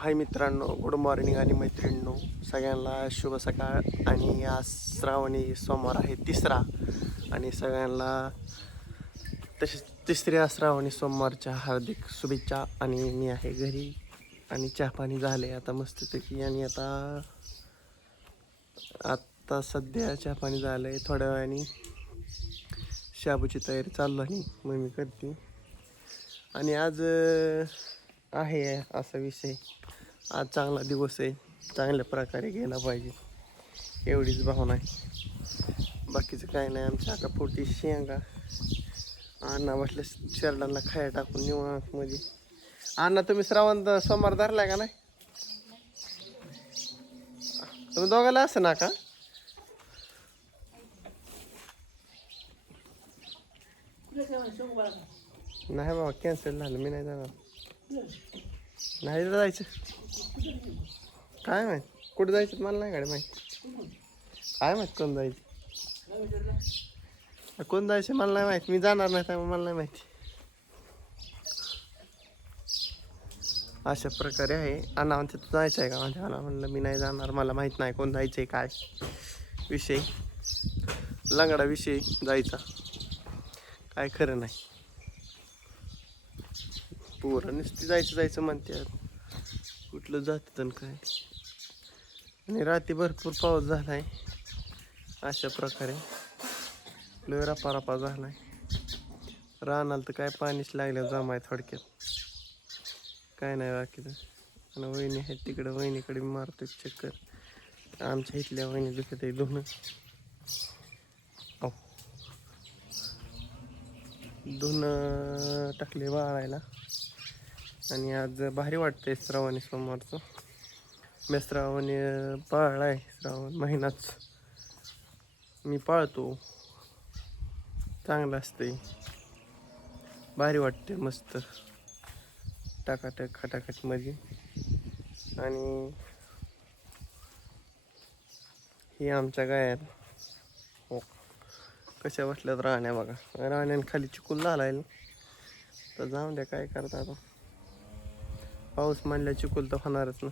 हाय मित्रांनो good morning आणि मैत्रिणींनो. सगळ्यांना शुभ सकाळ आणि आज श्रावणी सोमवार आहे तिसरा. आणि सगळ्यांना तसेच तिसऱ्या श्रावणी सोमवारच्या हार्दिक शुभेच्छा. आणि मी आहे घरी आणि चहा पाणी झाले आता मस्तपैकी आणि आता आत्ता सध्या चहा पाणी झालं आहे थोड्या वेळाने. शाबूची तयारी चालू आहे मग मी करते. आणि आज आहे असा विषय. आज चांगला दिवस आहे. चांगल्या प्रकारे गेला पाहिजे. एवढीच भावना आहे. बाकीचं काय नाही. आमच्या आका पोटी शेंगा. अण्णा म्हटलं शेरडांना खाया टाकून निवांत मध्ये अण्णा तुम्ही श्रावण सोमवार धरलाय का नाही? तुम्ही दोघाला असं ना का? नाही बाबा कॅन्सल झालं. मी नाही जाणार. नाही तर जायचं. काय माहीत? कुठं जायचं मला नाही गाडी माहीत. काय माहीत कोण जायचं? कोण जायचं मला नाही माहीत. मी जाणार नाही त्यामुळे मला नाही माहिती. अशा प्रकारे आहे. अण्णा म्हणते जायचं आहे का म्हणजे अना म्हणलं मी नाही जाणार. मला माहीत नाही कोण जायचं आहे काय विषय. लंगडा विषय जायचा. काय खरं नाही. पोरं नुसती जायचं जायचं म्हणतात कुठलं जातं तर काय? आणि रात्री भरपूर पाऊस झालाय. अशा प्रकारे. लय रपा रपा झालाय. रानाला तर काय पाणीच लागलं जमाय थोडक्यात. काय नाही बाकीचं आणि वहिनी आहेत तिकडं. वहिनीकडे मारतो चक्कर. आमच्या इथल्या वहिनी दुखत आहे दोन दोन टाकले वाळायला आणि आज भारी वाटतंय श्रावणी सोमवारचं. मी श्रावणी पाळलाय श्रावण महिनाच. मी पाळतो. चांगलं असते भारी वाटते मस्त. टाकाटक खटाखटमध्ये आणि हे आमच्या गायात. हो. कशा बसल्यात राहण्या बघा. राहण्याने खाली चिकूल झालाय. तर जाऊन द्या काय करता आता. पाऊस मानल्या चिकूल तर होणारच ना.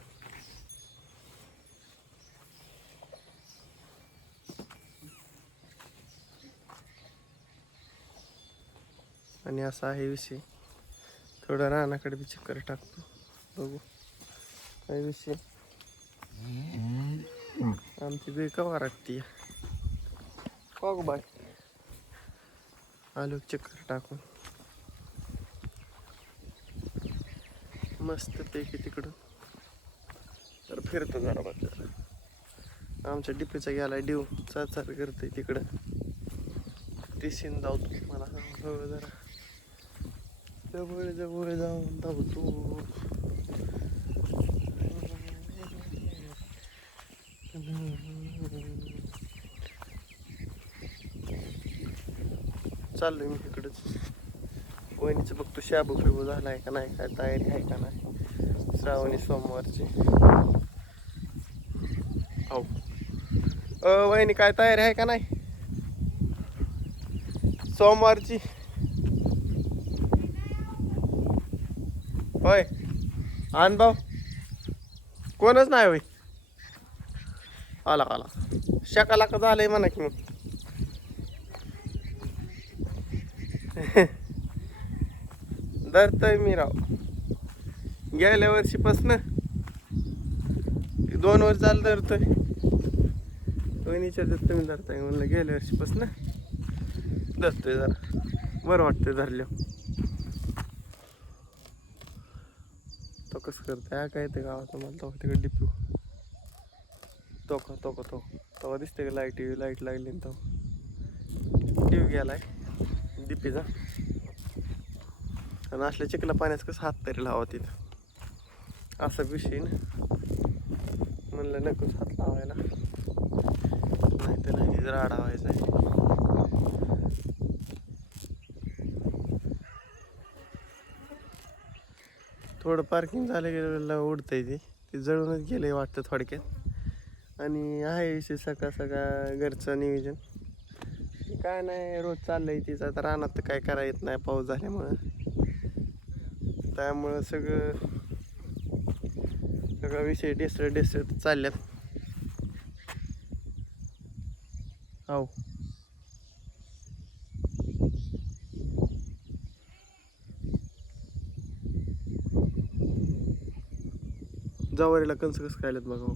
आणि असा आहे विषय. थोडं रानाकडे बी चक्कर टाकतो. बघू. काय विषय? आमची बी कवा राखती बघ बाय आलो चक्कर टाकून. मस्त पैकी तिकडं. तर फिरतो जरा बघ आमच्या डिपीचा गेला डिव चाचार करते तिकडं. दिसेन धावतो मला. सांग जरा. जवळ जवळ जाऊन धावतो. चाललोय मी तिकडंच. वहिनीचं बघतो शाबू फिबू आहे का नाही काय तयारी आहे का नाही? श्रावणी सोमवारची. हो. वहिनी काय तयारी आहे का नाही? सोमवारची. होय. आण भाऊ कोणच नाही होय. आला आला. शकाला का झालंय म्हणा की मग. धरतोय मी राव गेल्या वर्षीपासनं दोन वर्ष झालं धरतोय वहिनीच्या देत तुम्ही धरताय म्हणलं गेल्या वर्षीपासनं धरतोय जरा. बरं वाटतंय धरल्या तो कसं करताय? हा काय ते गावात मला तो तिकडे डिप्यू. तो का तो का तो. तेव्हा दिसते का लाइट लाइट लागली ना तो टीव्ही गेलाय. डिपीचा आणि असल्या चिखला पाण्यात कसं हात तरी लावा तिथं. असा विषय ना. म्हणलं नकोच हात लावायला. नाही तर नाही तिथं राडा आहे. थोडं पार्किंग झालं गेलं उडतंय ते. ते जळूनच गेलंय वाटतं थोडक्यात. आणि आहे विषय सकाळ सकाळ घरचं नियोजन. काय नाही रोज चाललंय तिचं. आता रानात तर काय करा येत नाही पाऊस झाल्यामुळं. त्यामुळं सगळं सगळा विषय डेसर डेसर चालल्यात. हो जवारीला कंस कसं खायलात बघा.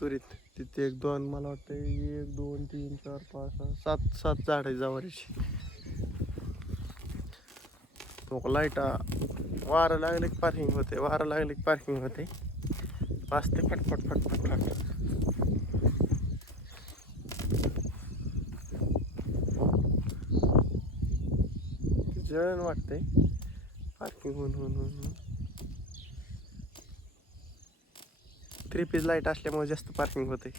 तुरीत तिथे एक दोन मला वाटतं एक दोन तीन चार पाच सहा सात सात झाड आहे जवारीची. लाईटा वारं लागले की पार्किंग होते वारं लागले की पार्किंग होते. वाजते फटफट फटफट फट जळण वाटते पार्किंग होऊन होऊन होऊन होऊन. थ्री पीज लाइट असल्यामुळे जास्त पार्किंग होते.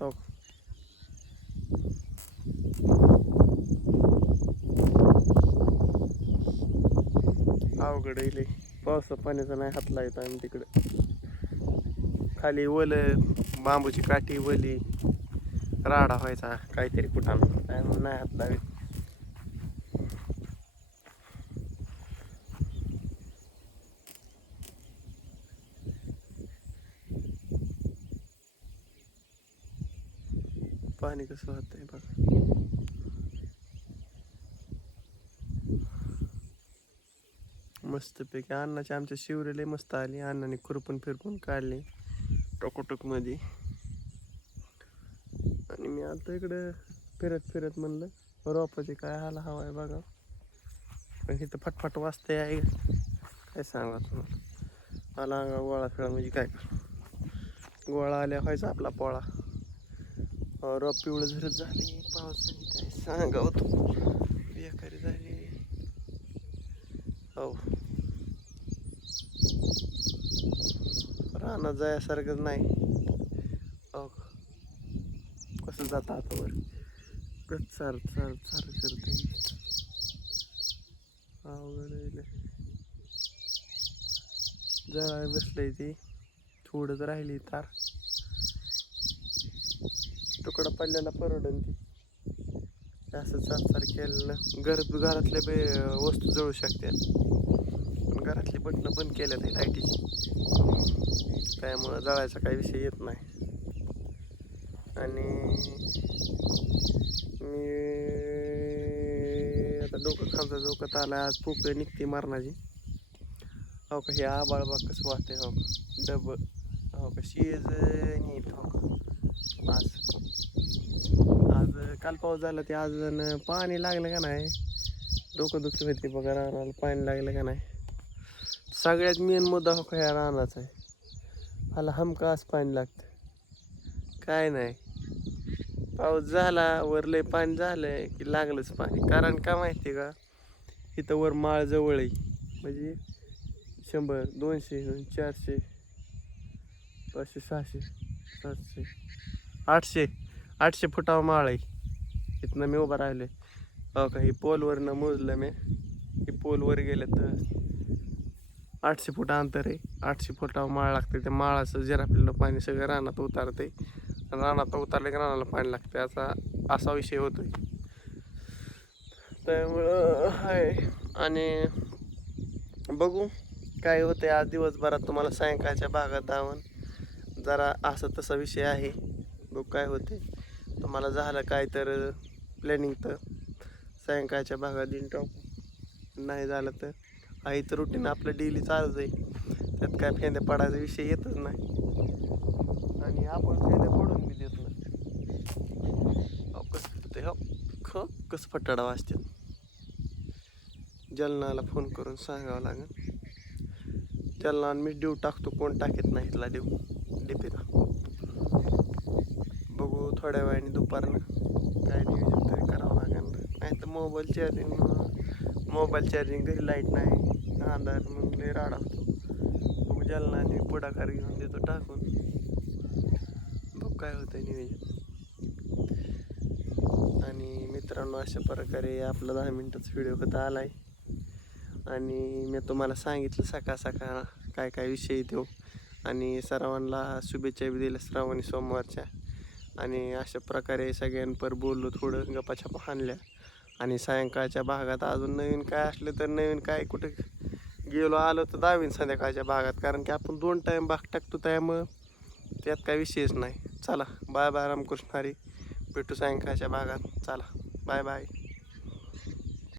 तो अवघड येईल पावसा पाण्याचा नाही हात लावत आम्ही तिकडे. खाली वल बांबूची काठी वली राडा व्हायचा काहीतरी कुठान त्यामुळे नाही हात लावित. पाणी कसं होतंय बघा. मस्तपैकी अण्णाची आमच्या शिवरेले मस्त आली. अण्णाने खुरपून फिरपून काढली टोकोटोकमध्ये आणि मी आता इकडं फिरत फिरत म्हणलं रोपाचे काय हाला हवा आहे बघा. पण इथं फटफट वाजते आहे. काय सांगा तुम्हाला? आला अंगा गोळा फिळा म्हणजे काय गोळा आल्या व्हायचा आपला पोळा. रोप पिवळं झरत झाली पावसाने काय सांगावं तू बेकारी झाली. हो राहणं जायासारखंच नाही. हो कसं जातं आता वर? कच चार चार चार करते. अवघड जळाय बसलंय ती. थोडंच राहिली तार. तुकडा पडलेला परवडन ती. असं चार केलेलं घर घरातल्या बे वस्तू जळू शकतात पण घरातली बटणं बंद केल्यात ही लाईटीची. त्यामुळं जळायचा काही विषय येत नाही. आणि मी आता डोकं खालचा डोकं आला आज पोकळ निघते मारणाची. हो का हे आबाळ बाग कसं वाहते हो का. डब हो का शेज नीट हो का. असं. आज काल पाऊस झाला ते आज पाणी लागलं का नाही? डोकं दुखत होते बघा रानाला पाणी लागलं का नाही? सगळ्यात मेन मुद्दा हो का रानाचा आहे. मला हमकास पाणी लागतं. काय नाही. पाऊस झाला वर लय पाणी झालंय की लागलंच पाणी. कारण का माहिती का? इथं वर माळ जवळ आहे. म्हणजे शंभर दोनशे चारशे पाचशे सहाशे सातशे आठशे. आठशे फुटावर माळ आहे. इथनं मी उभा राहिले हो का ही पोलवरनं मोजलं मी. ही पोलवर गेलं तर आठशे फुट अंतर आहे. आठशे फुटावर माळ लागते. त्या माळाचं जर आपल्याला पाणी सगळं रानात उतारते. रानात उतारले की रानाला पाणी लागते. असा असा विषय होतो त्यामुळं आहे आणि बघू काय होते आज दिवसभरात तुम्हाला सायंकाळच्या भागात धावून जरा असं तसा विषय आहे. बघू काय होते तुम्हाला झालं काय तर प्लॅनिंग तर. सायंकाळच्या भागात देऊन टाकू नाही झालं तर. आई तर रुटीन आपलं डेली चालत आहे. त्यात काय फेंद्या पडायचा विषय येतच नाही. आणि आपण फेंद्या पडून बी देत नाही. अहो कसं होतंय हो. ख कसं फटाडा वाजते जलनाला फोन करून सांगावं लागेल. जलना मी देऊ टाकतो कोण टाकीत नाही इथला देऊ डीपीला. थोड्या वेळाने दुपारनं काय नियोजन तरी करावं लागेल. नाही तर मोबाईल चार्जिंग मोबाईल चार्जिंग घरी लाइट नाही अंधार मग लई राडा होतो. मग जालनाने पुढाकार घेऊन देतो टाकून. बघ काय होतं नियोजन. आणि मित्रांनो अशा प्रकारे आपला दहा मिनटाचा व्हिडिओ कथा आहे आणि मी तुम्हाला सांगितलं सकाळ सकाळ काय काय विषय देऊ आणि सर्वांना शुभेच्छा बी दिल्या श्रावणी सोमवारच्या. आणि अशा प्रकारे सगळ्यांपर बोललो थोडं गपाछपा हाणल्या. आणि सायंकाळच्या भागात अजून नवीन काय असलं तर नवीन काय कुठं गेलो आलो तर दावीन संध्याकाळच्या भागात. कारण की आपण दोन टाईम भाग टाकतो त्यामुळं त्यात काय विषयच नाही. चला बाय बाय रामकृष्ण हरी. भेटू सायंकाळच्या भागात. चला बाय बाय.